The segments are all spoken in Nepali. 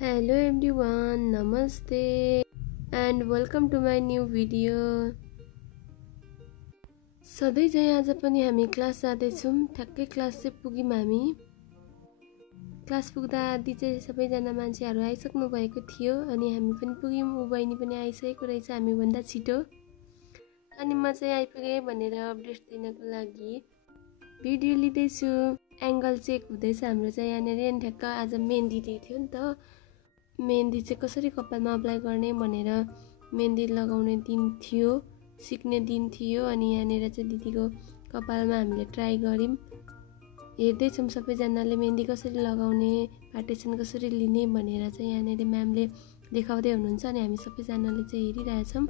Hello everyone, namaste and welcome to my new video. सधैँ चाहिँ आज पनि हामी क्लास जाँदैछौँ। ठ्याक्कै क्लास चाहिँ पुग्यौँ हामी। क्लास पुग्दा आदि चाहिँ सबैजना मान्छेहरू आइसक्नु भएको थियो अनि हामी पनि पुग्यौँ। उ बहिनी पनि आइसकेको रहेछ हामीभन्दा छिटो। अनि म चाहिँ आइपुगेँ भनेर अपडेट दिनको लागि भिडियो लिँदैछु। एंगल चेक हुँदैछ हाम्रो चाहिँ यहाँनिर। अनि ठ्याक्क आज मेहन्दी डे थियो नि त। मेहन्दी चाहिँ कसरी कपालमा अप्लाई गर्ने भनेर मेहन्दी लगाउने दिन थियो, सिक्ने दिन थियो। अनि यहाँनिर चाहिँ दिदीको कपालमा हामीले ट्राई गर्यौं। हेर्दैछौँ सबैजनाले मेहन्दी कसरी लगाउने, पार्टेसन कसरी लिने भनेर चाहिँ यहाँनिर म्यामले देखाउँदै हुनुहुन्छ अनि हामी सबैजनाले चाहिँ हेरिरहेछौँ।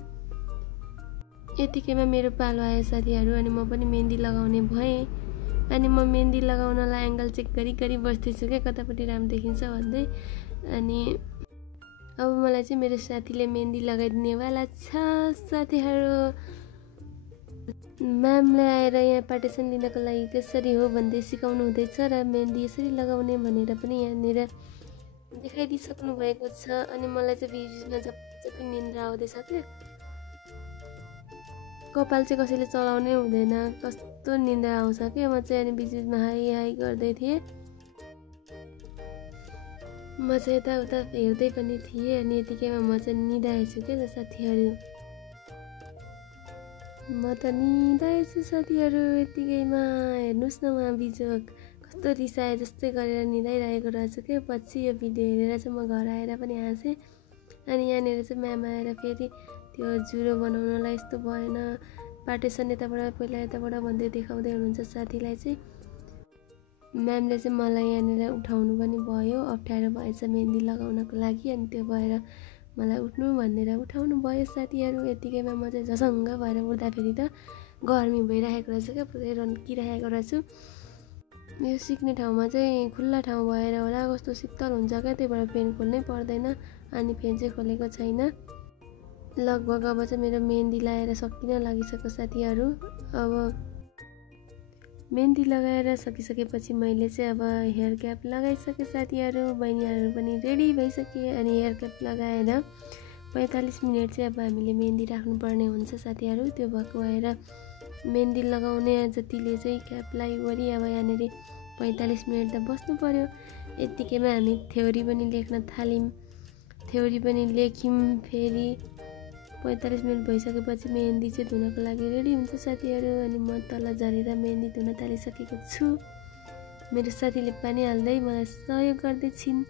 यतिकैमा मेरो पालो आयो साथीहरू अनि म पनि मेहन्दी लगाउने भएँ। अनि म मेहन्दी लगाउनलाई एंगल चेक गरी बस्दैछु के कतापट्टि राम्रो देखिन्छ भन्दै। अनि अब मलाई चाहिँ मेरो साथीले मेहन्दी लगाइदिने वाला छ साथीहरू। म्यामले आएर यहाँ पार्टेसन लिनको लागि कसरी हो भन्दै सिकाउनु हुँदैछ र मेहन्दी यसरी लगाउने भनेर पनि यहाँनिर देखाइदिइसक्नु भएको छ। अनि मलाई चाहिँ बिचमा झपझपी निन्द्रा आउँदैछ के। कपाल चाहिँ कसैले चलाउनै हुँदैन, कस्तो निन्द्रा आउँछ के। म चाहिँ अनि बिचमा हाई गर्दै थिएँ। म चाहिँ यताउता हेर्दै पनि थिएँ अनि यतिकैमा म चाहिँ निदाएछु के साथीहरू। म त निदाएछु साथीहरू यतिकैमा। हेर्नुहोस् न उहाँ बिजोग कस्तो रिसाए जस्तै गरेर निदाइरहेको रहेछु के। पछि यो भिडियो हेरेर चाहिँ म घर आएर पनि हाँसेँ। अनि यहाँनिर चाहिँ म्याम आएर फेरि त्यो जुरो बनाउनलाई यस्तो भएन, पार्टेसन यताबाट पहिला यताबाट भन्दै देखाउँदै हुनुहुन्छ साथीलाई चाहिँ। म्यामले चाहिँ मलाई यहाँनिर उठाउनु पनि भयो, अप्ठ्यारो भएछ मेहन्दी लगाउनको लागि। अनि त्यो भएर मलाई उठ्नु भनेर उठाउनु भयो साथीहरू। यतिकैमा म चाहिँ झसङ्ग भएर उठ्दाखेरि त गर्मी भइरहेको रहेछ क्या, पुरै रन्किरहेको रहेछु। यो सिक्ने ठाउँमा चाहिँ खुल्ला ठाउँ भएर होला कस्तो शीतल हुन्छ क्या, त्यही भएर फ्यान खोल्नै पर्दैन। अनि फ्यान चाहिँ खोलेको छैन। लगभग अब चाहिँ मेरो मेहन्दी लगाएर सकिन लागिसक्यो साथीहरू। अब मेहन्दी लगाएर सकिसकेपछि मैले चाहिँ अब हेयर क्याप लगाइसकेँ साथीहरू। बहिनीहरू पनि रेडी भइसके। अनि हेयर क्याप लगाएर 45 मिनट चाहिँ अब हामीले मेहन्दी राख्नुपर्ने हुन्छ साथीहरू। त्यो भएको भएर मेहन्दी लगाउने जतिले चाहिँ क्यापलाई वरि अब यहाँनिर 45 मिनट त बस्नु पर्यो। यतिकैमा हामी थ्योरी पनि लेख्न थाल्यौँ, थ्योरी पनि लेख्यौँ। फेरि 45 मिनट भइसकेपछि मेहन्दी चाहिँ धुनको लागि रेडी हुन्छ साथीहरू। अनि म तल झरेर मेहन्दी धुन थालिसकेको छु। मेरो साथीले पानी हाल्दै मलाई सहयोग गर्दै छिन्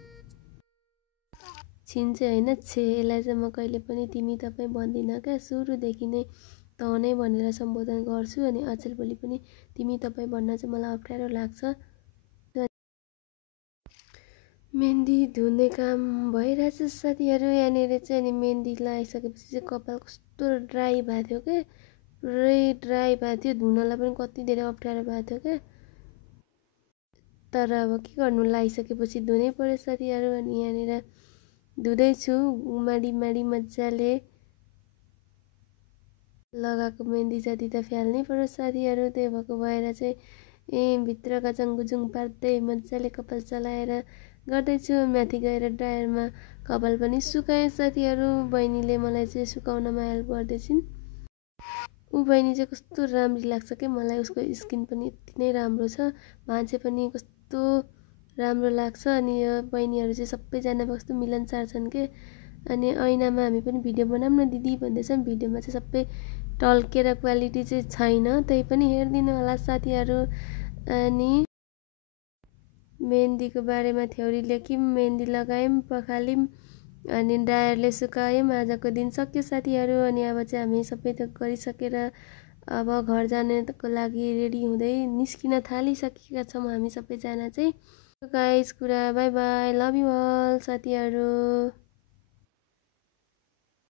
चाहिँ होइन छे। यसलाई चाहिँ म कहिले पनि तिमी तपाईँ भन्दिनँ क्या। सुरुदेखि नै त नै भनेर सम्बोधन गर्छु। अनि अचेल भोलि पनि तिमी तपाईँ भन्न चाहिँ मलाई अप्ठ्यारो लाग्छ। मेहन्दी धुने काम भइरहेछ साथीहरू यहाँनिर चाहिँ। अनि मेहन्दी लगाइसकेपछि चाहिँ कपाल कस्तो ड्राई भएको थियो क्या, पुरै ड्राई भएको थियो। धुनलाई पनि कति धेरै अप्ठ्यारो भएको थियो क्या। तर अब के गर्नु, लगाइसकेपछि धुनै पर्यो साथीहरू। अनि यहाँनिर धुँदैछु माडी मजाले। लगाएको मेहन्दी जति त फ्याल्नै पर्यो साथीहरू। त्यही भएको भएर चाहिँ भित्रका चङ्गुजुङ पार्दै मजाले कपाल चलाएर गर्दैछु। माथि गएर ड्रायरमा कपाल पनि सुकाएँ साथीहरू। बहिनीले मलाई चाहिँ सुकाउनमा हेल्प गर्दैछिन्। ऊ बहिनी चाहिँ कस्तो राम्री लाग्छ क्या मलाई। उसको स्किन पनि यति नै राम्रो छ, मान्छे पनि कस्तो राम्रो लाग्छ। अनि यो बहिनीहरू चाहिँ सबैजना कस्तो मिलनसार छन् के। अनि ऐनामा हामी पनि भिडियो बनाऊँ न दिदी भन्दैछौँ। भिडियोमा चाहिँ सबै टल्केर क्वालिटी चाहिँ छैन, त्यही पनि हेरिदिनु होला साथीहरू। अनि मेहन्दीको बारेमा थ्योरी लेख्यौँ, मेहन्दी लगायौँ, पखाल्यौँ। अनि ड्रायरले सुकायौँ। आजको दिन सक्यो साथीहरू। अनि अब चाहिँ हामी सबै थोक गरिसकेर अब घर जानको लागि रेडी हुँदै निस्किन थालिसकेका छौँ हामी सबैजना चाहिँ। गाइस कुरा bye bye, love you all साथीहरू।